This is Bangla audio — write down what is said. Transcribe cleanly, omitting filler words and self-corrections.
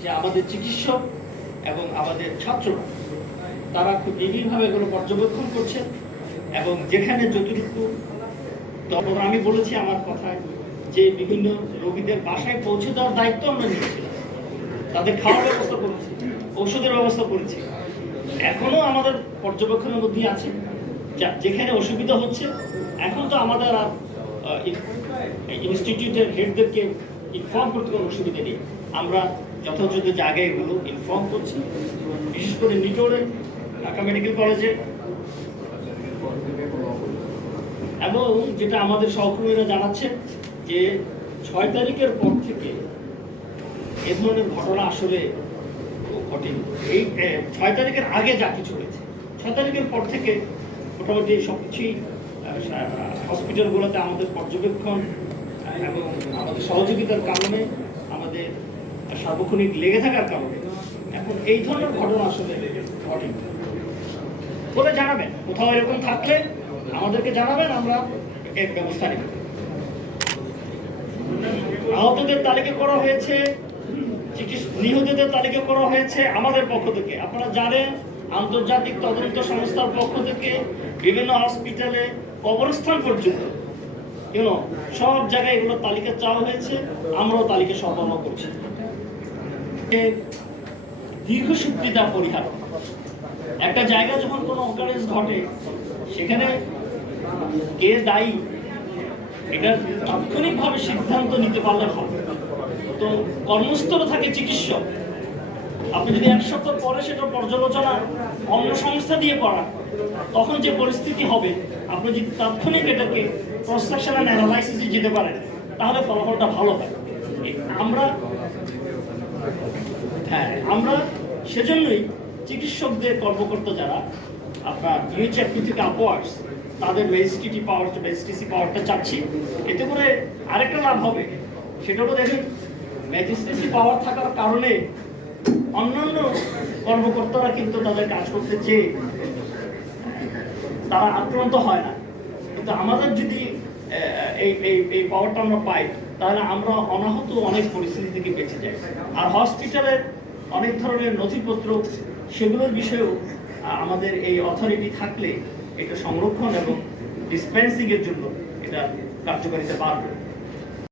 যে আমাদের চিকিৎসক এবং আমাদের ছাত্ররা তারা খুব নিবিড়ভাবে এগুলো পর্যবেক্ষণ করছেন এবং যেখানে যতটুকু তখন আমি বলেছি আমার কথায় যে বিভিন্ন রোগীদের বাসায় পৌঁছে দেওয়ার দায়িত্ব আমরা নিয়েছিলাম, তাদের খাওয়ার ব্যবস্থা করেছি, ওষুধের ব্যবস্থা করেছি। এখনো আমাদের পর্যবেক্ষণের মধ্যেই আছে যেখানে অসুবিধা হচ্ছে। এখন তো আমাদের আর ইনস্টিটিউটের হেডদেরকে ইনফর্ম করতে কোনো অসুবিধা নেই, আমরা যথাযথ জায়গায় এগুলো ইনফর্ম করছি। বিশেষ করে নিটোরে ঢাকা মেডিকেল কলেজে এবং যেটা আমাদের সহকর্মীরা জানাচ্ছেন যে 6 তারিখের পর থেকে এ ধরনের ঘটনা আসলে ঘটেনি। এই 6 তারিখের আগে যা কিছু হয়েছে, 6 তারিখের পর থেকে মোটামুটি সবকিছুই হসপিটালগুলোতে আমাদের পর্যবেক্ষণ এবং আমাদের সহযোগিতার কারণে, আমাদের সার্বক্ষণিক লেগে থাকার কারণে এখন এই ধরনের ঘটনা আসলে ঘটেনি। বলে জানাবেন, কোথাও এরকম থাকলে আমাদেরকে জানাবেন, আমরা এর ব্যবস্থা নেব। আহতদের তালিকা করা হয়েছে, নিহতদের তালিকা করা হয়েছে আমাদের পক্ষ থেকে। আপনারা জানেন আন্তর্জাতিক তদন্ত সংস্থার পক্ষ থেকে বিভিন্ন হসপিটালে কবরস্থান পর্যন্ত সব জায়গায় এগুলো তালিকা চাওয়া হয়েছে, আমরাও তালিকা সম্পন্ন করছি। দীর্ঘসূত্রিতা পরিহার, একটা জায়গা যখন কোনো অকারেন্স ঘটে সেখানে কে দায়ী এটা তাৎক্ষণিকভাবে সিদ্ধান্ত নিতে পারলে হবে। তো কর্মস্থলে থাকে চিকিৎসক, আপনি যদি 1 সপ্তাহ পরে সেটা পর্যালোচনা অন্য সংস্থা দিয়ে করান, তখন যে পরিস্থিতি হবে, আপনি যদি তাৎক্ষণিক এটাকে ক্রস সেকশনাল অ্যানালাইসিসে যেতে পারেন তাহলে ফলাফলটা ভালো হয়। আমরা সেজন্যই চিকিৎসকদের কর্মকর্তা যারা আপনার UHFP থেকে আপওয়ার্ডস তাদের ম্যাজিস্ট্রেসি পাওয়ারটা চাচ্ছি। এতে করে আরেকটা লাভ হবে, সেটা হলো দেখেন ম্যাজিস্ট্রেসি পাওয়ার থাকার কারণে অন্যান্য কর্মকর্তারা কিন্তু তাদের কাজ করতে চেয়ে তারা আক্রান্ত হয় না। কিন্তু আমাদের যদি এই পাওয়ারটা আমরা পাই তাহলে আমরা অনাহত অনেক পরিস্থিতি থেকে বেঁচে যাই। আর হসপিটালের অনেক ধরনের নথিপত্র সেগুলোর বিষয়েও আমাদের এই অথরিটি থাকলে এটা সংরক্ষণ এবং ডিসপেন্সিংয়ের জন্য এটা কার্যকারিতা বাড়বে।